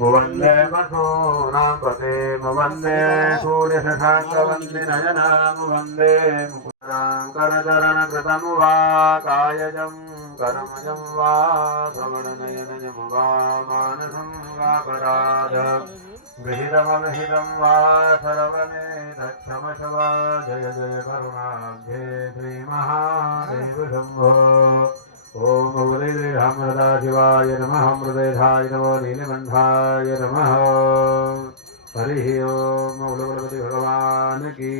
वन्दे वसूनां पतेम वन्दे सूर्यशशाङ्कवन्दे नयनां वन्दे मुकुरां करचरणकृतं वा कायजं कर्मजं वा श्रवणनयनजं वा मानसं वापराध विहितमविहितं वा सर्वमेतत्क्षमस्व जय जय करुणाब्धे श्रीमहादेव शम्भो। ओम भगवते शिवाय नमः मृदेशाय नमो नीलकंठाय नमः। हरि ओम गणपति भगवान की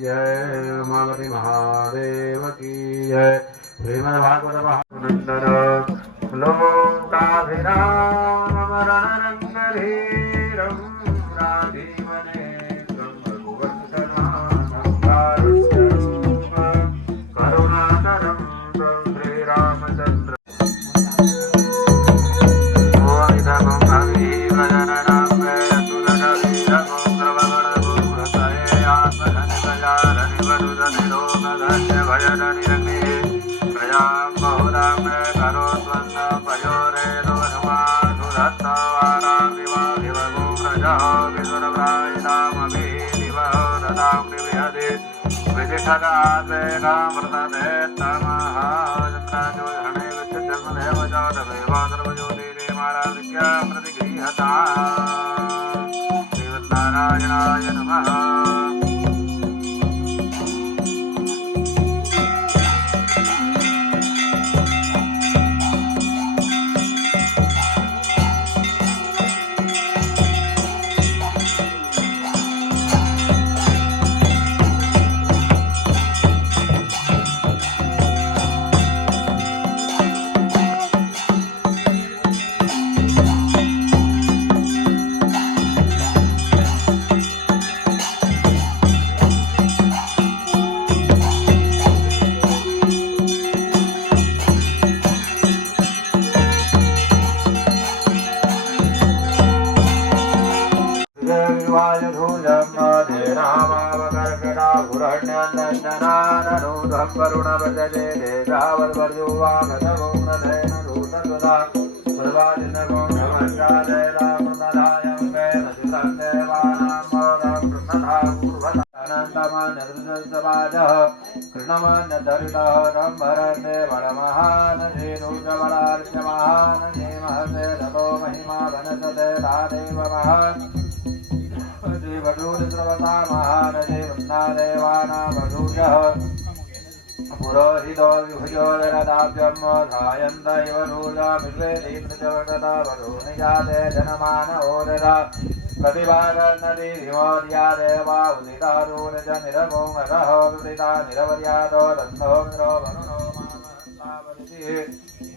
जय उमापति महादेव की जय। श्रीमद्भागवत महानंदन लोकाभिराम रणरंगधीरं राधीमने करुणाकरं श्रीरामचंद्र नारायणाय नमः। पुरोहितो विभुजोरदाभ्यं धायन्त इव रूजा विश्वेन्द्रजगदावरुनिजाते जनमान ओदरा प्रतिभागन्नति विमोर्या देवा उदितारूनज निरमोङ्गतः विदिता निरवर्यादो दन्तो मिरो वरुणो मामन्तावलिः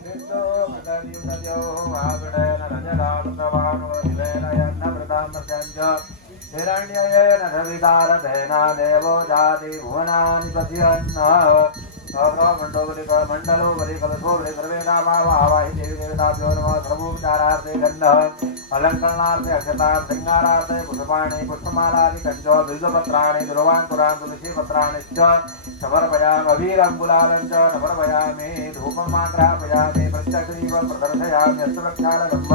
कृष्णो मदनिम्नद्यो वागुणेन रजनामृतवानो दिवेन यन्नमृतां प्रत्यञ्च हिरण्ययेन सवितारथेन देवो जाति भुवनानि पश्यन्नः मंडलोपरि कलशोपरि सर्वेदावाहि देवी देवताभ्यो नमः। सर्वोपचारार्थे गन्धः अलङ्करणार्थे अक्षताः शृङ्गारार्थे पुष्पाणि पुष्पमालादि कञ्च बिल्वपत्राणि दुर्वाङ्कुरान् तुलसीपत्राणि च समर्पयामि। अबीरं गुलालं च समर्पयामि। धूपमाग्रापयामि। पञ्चग्रीवं प्रदर्शयामि। अष्टलक्षालम्ब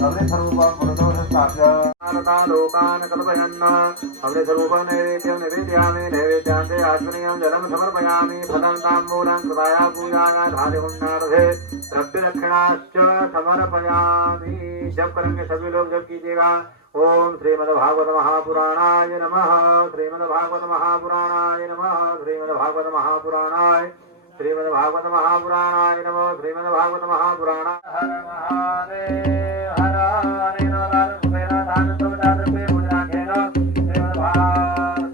अमृतस्वरूपं पुरुषोत्थाप्य लोकान् कल्पयन् अमृतस्वरूपं नैवेद्यं निवेदयामि। नैवेद्यान्ते आचमनीयं जलं समर्पयामि। फलन्ताम्बूलं कृताया पूजाया धार्यपुण्यार्थे द्रव्यदक्षिणाश्च समर्पयामि। जप करेंगे सभी लोग, जप कीजिएगा। ओम श्रीमद्भागवत महापुराणाय नमः। श्रीमद्भागवत महापुराणाय नमः। श्रीमद्भागवत महापुराणाय श्रीमद्भागवत महापुराणाय नमः। श्रीमद्भागवत महापुराणाय हर महादेव हर हरे नारायण कुबेर दान प्रदान पे मुद्रा घेर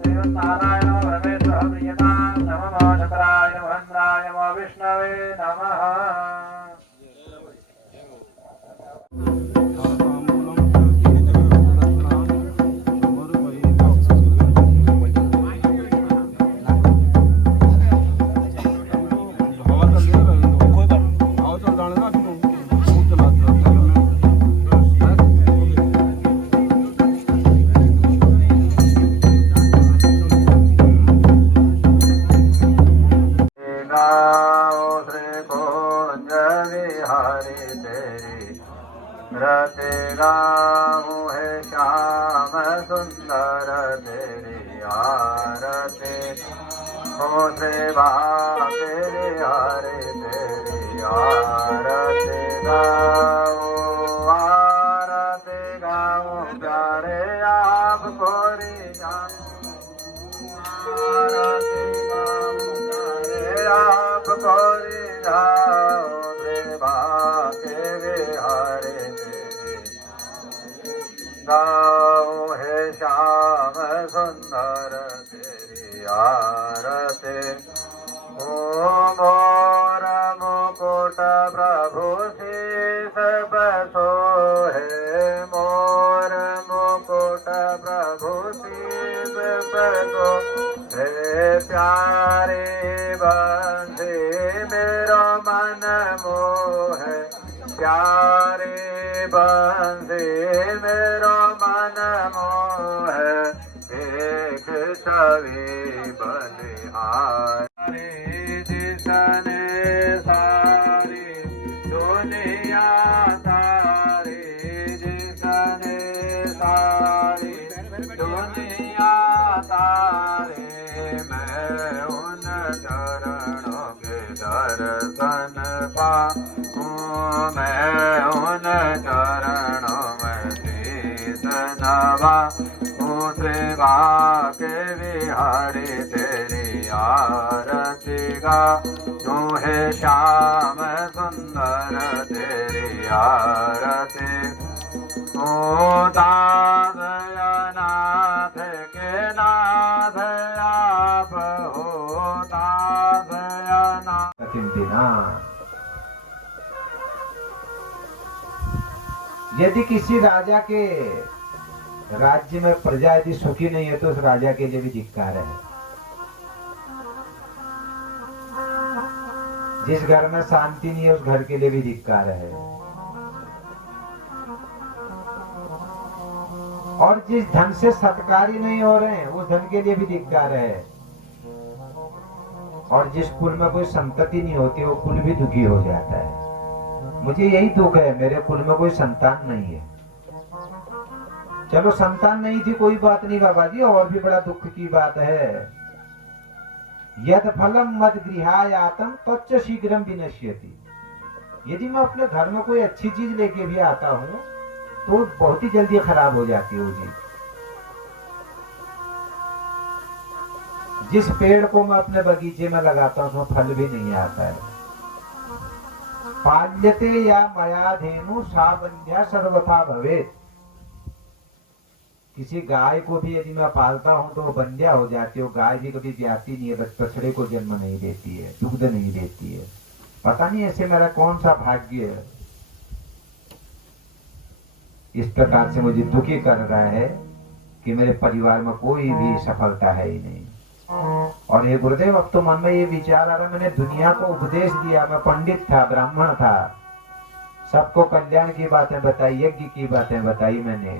श्रीमद्नारायण परमेश्वर प्रियता नमः। शंकराय महेन्द्राय विष्णवे नमः। रते गाऊं है श्याम सुंदर तेरी आरती हो सेवा तेरी हरे तेरी आरती गाऊं प्यारे आपको रे आरती गाऊं प्यारे आपको रे सेवा के विहारे गाऊं है श्याम सुंदर तेरी आरती ओ मोर मुकुट प्रभु शीस बसो है मोर मुकुट प्रभु शीस बसो हे प्यारे बंसी मेरो मन मोह प्यारे बंसी मेरो मन मोह एक छवि बलिहारी जिसने सारी दुनिया तारी जिसने सारी दुनिया तारी मैं उन चरणों के दर्शन पाऊं मैं उन चरणों में शीस नवाऊं सेवा के विहारी तेरी आरती गाऊं है श्याम सुंदर तेरी आरती ओ दासयनाथ के नाथ आप हो दासयनाथ। यदि किसी राजा के राज्य में प्रजा यदि सुखी नहीं है तो उस राजा के लिए भी धिक्कार है। जिस घर में शांति नहीं है उस घर के लिए भी धिक्कार है। और जिस धन से सत्कारी नहीं हो रहे हैं उस धन के लिए भी धिक्कार है। और जिस कुल में कोई संतति नहीं होती वो कुल भी दुखी हो जाता है। मुझे यही दुख है, मेरे कुल में कोई संतान नहीं है। चलो संतान नहीं थी कोई बात नहीं बाबा जी, और भी बड़ा दुख की बात है। यद फलम मद गृहायातम तच्च शीघ्रम विनश्यति। यदि मैं अपने घर में कोई अच्छी चीज लेके भी आता हूँ तो बहुत ही जल्दी खराब हो जाती है वो चीज। जिस पेड़ को मैं अपने बगीचे में लगाता हूँ उसमें फल भी नहीं आता है। पाल्यते या मया धेनु सा बंध्या सर्वथा भवेत्। किसी गाय को भी यदि मैं पालता हूं तो वो बंध्या हो जाती है। वो गाय भी कभी ब्याती नहीं है, बस बछड़े को जन्म नहीं देती है, दुग्ध नहीं देती है। पता नहीं ऐसे मेरा कौन सा भाग्य है। इस प्रकार से मुझे दुखी कर रहा है कि मेरे परिवार में कोई भी सफलता है ही नहीं। और ये गुरुदेव अब तो मन में ये विचार आ रहा, मैंने दुनिया को उपदेश दिया, मैं पंडित था, ब्राह्मण था, सबको कल्याण की बातें बताई, यज्ञ की बातें बताई मैंने,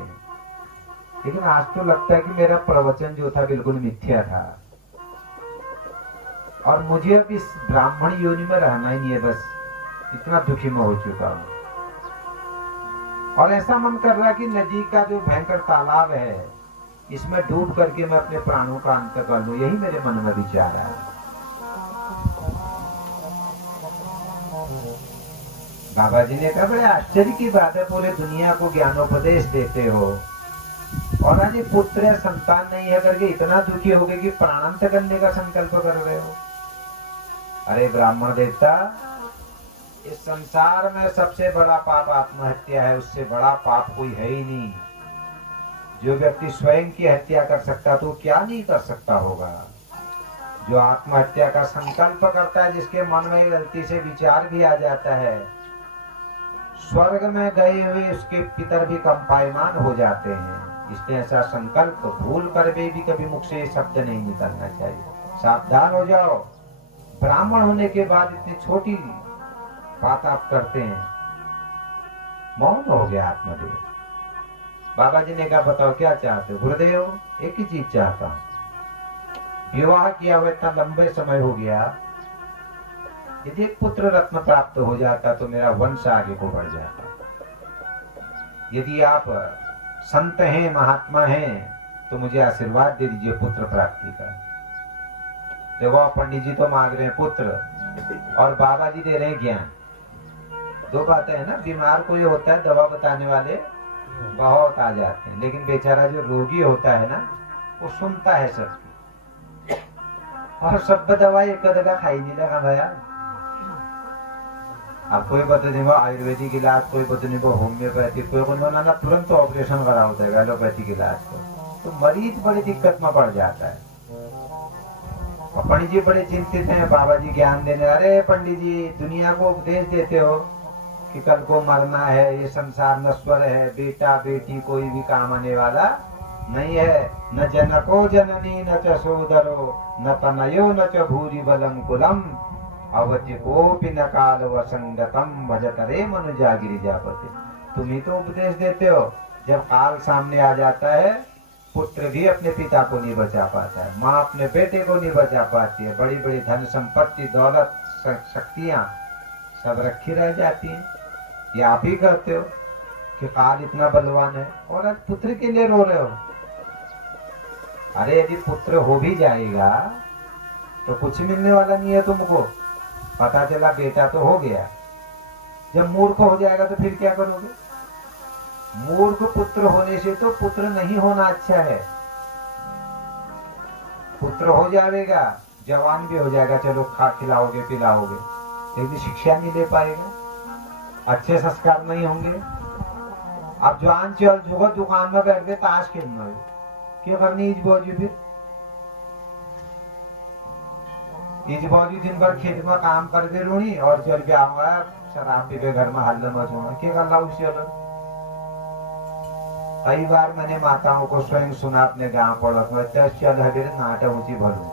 लेकिन आज तो लगता है कि मेरा प्रवचन जो था बिल्कुल मिथ्या था। और मुझे अब इस ब्राह्मण योनि में रहना ही नहीं है, बस इतना दुखी में हो चुका हूं। और ऐसा मन कर रहा है कि नदी का जो भयंकर तालाब है इसमें डूब करके मैं अपने प्राणों का अंत कर लूं, यही मेरे मन में विचार है। बाबा जी ने कहा बड़े आश्चर्य की बात है, पूरे दुनिया को ज्ञानोपदेश देते हो और आज पुत्र या संतान नहीं है करके इतना दुखी हो गए कि प्राणांत करने का संकल्प कर रहे हो। अरे ब्राह्मण देवता, इस संसार में सबसे बड़ा पाप आत्महत्या है, उससे बड़ा पाप कोई है ही नहीं। जो व्यक्ति स्वयं की हत्या कर सकता तो क्या नहीं कर सकता होगा। जो आत्महत्या का संकल्प करता है, जिसके मन में गलती से विचार भी आ जाता है, स्वर्ग में गए हुए उसके पितर भी कंपायमान हो जाते हैं। इसलिए ऐसा संकल्प भूल कर भी कभी मुख से शब्द नहीं निकलना चाहिए। सावधान हो जाओ, ब्राह्मण होने के बाद इतनी छोटी बात आप करते हैं। मौन हो गया आत्मदेव। बाबा जी ने कहा बताओ क्या चाहते हो? गुरुदेव एक ही चीज चाहता हूं, विवाह किया हुआ इतना लंबे समय हो गया, यदि एक पुत्र रत्न प्राप्त हो जाता तो मेरा वंश आगे को बढ़ जाता। यदि आप संत हैं, महात्मा हैं, तो मुझे आशीर्वाद दे दीजिए पुत्र प्राप्ति का। देखो पंडित जी तो मांग रहे हैं पुत्र और बाबा जी दे रहे हैं ज्ञान। दो बातें हैं ना, बीमार को ये होता है दवा बताने वाले बहुत आ जाते हैं, लेकिन बेचारा जो रोगी होता है ना वो सुनता है सबकी और सब दवाई एक दगा खाई नहीं लगा भैया। अब कोई बता देगा आयुर्वेदिक इलाज, कोई बता देगा होम्योपैथिक, कोई बनाना तुरंत ऑपरेशन करा होता है एलोपैथिक इलाज को, तो मरीज बड़ी दिक्कत में पड़ जाता है। और पंडित जी बड़े चिंतित हैं, बाबा जी ज्ञान देने, अरे पंडित जी दुनिया को उपदेश देते हो कि कल को मरना है, ये संसार नश्वर है, बेटा बेटी कोई भी काम आने वाला नहीं है, न जनको जननी न च सोदरो न तनयो न च भूरि बलम कुलम अवधि कोपि न काल वसंगतम भजतरे मनुजा गिरिजापति। तुम ही तो उपदेश देते हो, जब काल सामने आ जाता है पुत्र भी अपने पिता को नहीं बचा पाता है, माँ अपने बेटे को नहीं बचा पाती है, बड़ी बड़ी धन संपत्ति दौलत शक्तियां सब रखी रह जाती हैं। ये आप ही कहते हो कि काल इतना बलवान है और आज पुत्र के लिए रो रहे हो। अरे यदि पुत्र हो भी जाएगा तो कुछ मिलने वाला नहीं है तुमको। पता चला बेटा तो हो गया, जब मूर्ख हो जाएगा तो फिर क्या करोगे? मूर्ख पुत्र होने से तो पुत्र नहीं होना अच्छा है। पुत्र हो जाएगा, जवान भी हो जाएगा, चलो खा खिलाओगे पिलाओगे, लेकिन शिक्षा नहीं ले पाएगा, अच्छे संस्कार नहीं होंगे। अब जवान चल जुगा दुकान में बैठ के ताश खेलना है, क्या करनी इस बाजू भी इस बाजू दिन भर खेत में काम कर दे रूणी और चल के आऊंगा शराब पी के घर में हल्ला मचूंगा, क्या कर ला उससे अलग। कई बार मैंने माताओं को स्वयं सुना अपने गांव पड़ोस में, चल है नाटक ऊंची भरू,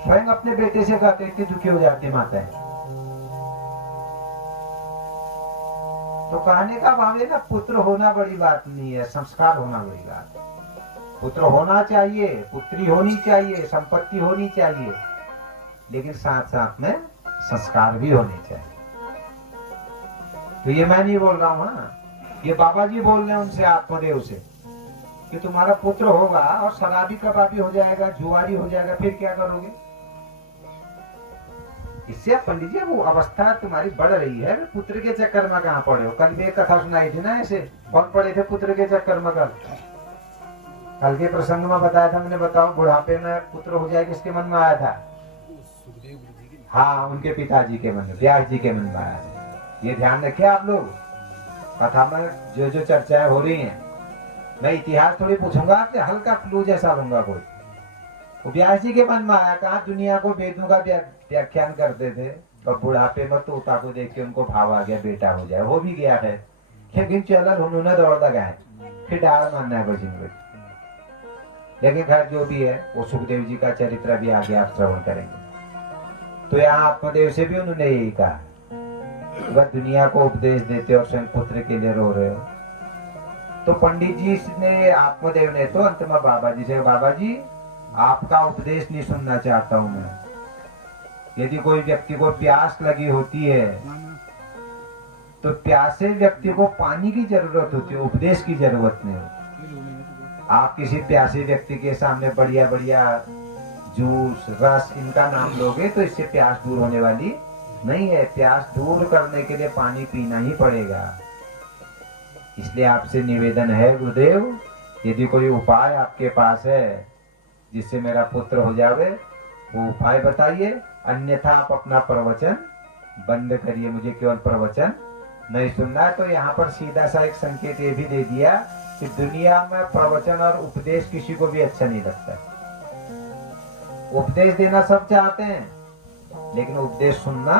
स्वयं अपने बेटे से कहते इतनी दुखी हो जाती माताएं। तो कहने का भाव है ना, पुत्र होना बड़ी बात नहीं है, संस्कार होना बड़ी बात है। पुत्र होना चाहिए, पुत्री होनी चाहिए, संपत्ति होनी चाहिए, लेकिन साथ साथ में संस्कार भी होने चाहिए। तो ये मैं नहीं बोल रहा हूं ना, ये बाबा जी बोल रहे हैं उनसे, आत्मदेव से, कि तुम्हारा पुत्र होगा और शराबी कबाबी हो जाएगा, जुआरी हो जाएगा, फिर क्या करोगे? इससे पंडित जी वो अवस्था तुम्हारी बढ़ रही है, पुत्र के चक्कर में कहाँ पड़े हो? कल भी एक कथा सुनाई थी ना, ऐसे कौन पड़े थे पुत्र के चक्कर में? कल के प्रसंग में बताया था मैंने। बताओ बुढ़ापे में पुत्र हो जाए किसके मन में आया था? हाँ, उनके पिताजी के मन में, व्यास जी के मन में आया था। ये ध्यान रखे आप लोग, कथा में जो जो चर्चाएं हो रही हैं, मैं इतिहास थोड़ी पूछूंगा आपसे, हल्का क्लू जैसा लूंगा कोई। व्यास जी के मन में आया, कहा दुनिया को वेदों का व्याख्यान करते थे, और बुढ़ापे में तोता को देख के उनको भाव आ गया बेटा हो जाए, हो भी गया है, लेकिन चल उन्होंने दौड़ लगाए, फिर डाल मानना है बजिंग। लेकिन खैर जो भी है, वो सुखदेव जी का चरित्र भी आगे आप श्रवण करेंगे। तो यहाँ आत्मदेव से भी उन्होंने यही कहा, वह दुनिया को उपदेश देते और स्वयं पुत्र के लिए रो रहे हो। तो पंडित जी ने, आत्मदेव ने तो अंत में बाबा जी से, बाबा जी आपका उपदेश नहीं सुनना चाहता हूं मैं। यदि कोई व्यक्ति को प्यास लगी होती है तो प्यासे व्यक्ति को पानी की जरूरत होती है, उपदेश की जरूरत नहीं होती। आप किसी प्यासे व्यक्ति के सामने बढ़िया बढ़िया जूस रस इनका नाम लोगे तो इससे प्यास दूर होने वाली नहीं है। प्यास दूर करने के लिए पानी पीना ही पड़ेगा। इसलिए आपसे निवेदन है गुरुदेव, यदि कोई उपाय आपके पास है जिससे मेरा पुत्र हो जावे, वो उपाय बताइए, अन्यथा आप अपना प्रवचन बंद करिए, मुझे केवल प्रवचन नहीं सुनना है। तो यहाँ पर सीधा सा एक संकेत ये भी दे दिया कि दुनिया में प्रवचन और उपदेश किसी को भी अच्छा नहीं लगता। उपदेश देना सब चाहते हैं, लेकिन उपदेश सुनना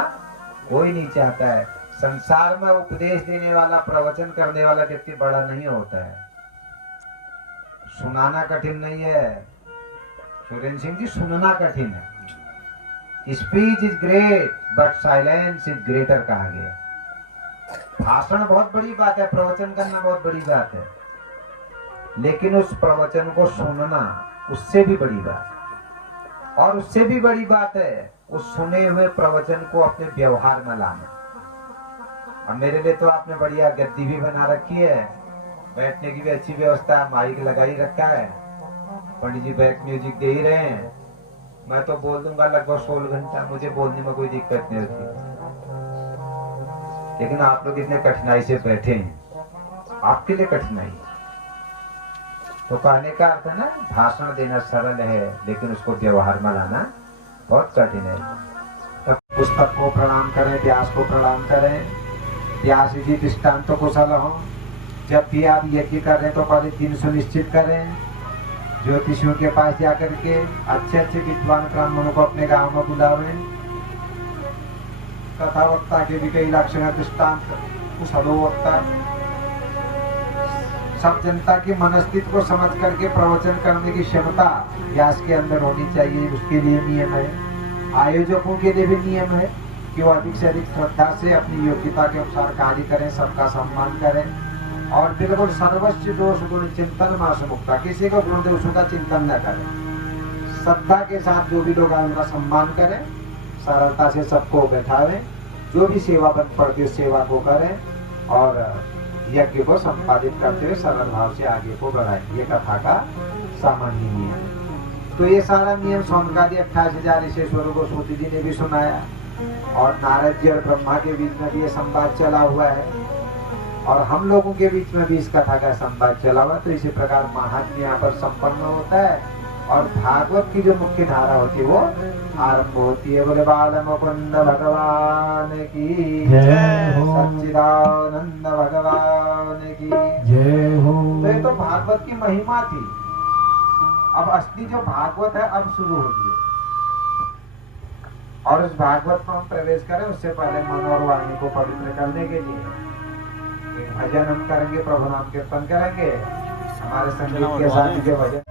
कोई नहीं चाहता है। संसार में उपदेश देने वाला, प्रवचन करने वाला व्यक्ति बड़ा नहीं होता है। सुनाना कठिन नहीं है सुरेंद्र सिंह जी, सुनना कठिन है। Speech is great but silence is greater कहा गया। भाषण बहुत बड़ी बात है, प्रवचन करना बहुत बड़ी बात है, लेकिन उस प्रवचन को सुनना उससे भी बड़ी बात है। और उससे भी बड़ी बात है उस सुने हुए प्रवचन को अपने व्यवहार में लाना। और मेरे लिए तो आपने बढ़िया गद्दी भी बना रखी है, बैठने की भी अच्छी व्यवस्था, माइक लगा ही रखा है, पंडित जी बैक म्यूजिक दे ही रहे हैं। मैं तो बोल दूंगा लगभग 16 घंटा, मुझे बोलने में कोई दिक्कत नहीं होती। लेकिन आप लोग इतने कठिनाई से बैठे हैं, आपके लिए कठिनाई। तो कहने का अर्थ है ना, भाषण देना सरल है लेकिन उसको व्यवहार में लाना बहुत कठिन है। तो पुस्तक को प्रणाम करें, व्यास को प्रणाम करें। व्यास जी दृष्टांतों को सलाहो। जब भी आप यज्ञ कर रहे हैं तो पहले दिन सुनिश्चित करें, ज्योतिषियों के पास जाकर के अच्छे अच्छे विद्वान ब्राह्मणों को अपने गांव में बुलावें। कथा वक्ता के भी कई लक्षण दृष्टांत, कुशलो वक्ता, सब जनता की मनस्थिति को समझ करके प्रवचन करने की क्षमता व्यास के अंदर होनी चाहिए। उसके लिए नियम है, आयोजकों के लिए भी नियम है कि वो अधिक से अधिक श्रद्धा से अपनी योग्यता के अनुसार कार्य करें, सबका सम्मान करें और बिल्कुल सर्वस्व दोष गुण चिंतन मास मुक्ता, किसी को गुण दोषों का चिंतन न करें। श्रद्धा के साथ जो भी लोग आए उनका सम्मान करें, सरलता से सबको बैठावें, जो भी सेवा बन पड़ती है सेवा को करें और यज्ञ को संपादित करते हुए सरल भाव से आगे को बढ़ाएं। ये कथा का सामान्य नियम है। तो ये सारा नियम सौनकादि 28,000 ईश्वरों को सूति जी ने भी सुनाया और नारद जी और ब्रह्मा के बीच में भी ये संवाद चला हुआ है और हम लोगों के बीच में भी इस कथा का संवाद चला हुआ। तो इसी प्रकार महात्म्य यहाँ पर संपन्न होता है और भागवत की जो मुख्य धारा होती है वो आरंभ होती है। बोले बाल मुकुंद भगवान की जय हो, सच्चिदानंद भगवान की जय हो। तो ये तो भागवत की महिमा थी। अब असली जो भागवत है अब शुरू होगी और उस भागवत में हम प्रवेश करें उससे पहले मन और वाणी को पवित्र करने के लिए एक भजन हम करेंगे, प्रभु नाम कीर्तन करेंगे हमारे संगीत के साथ के भजन।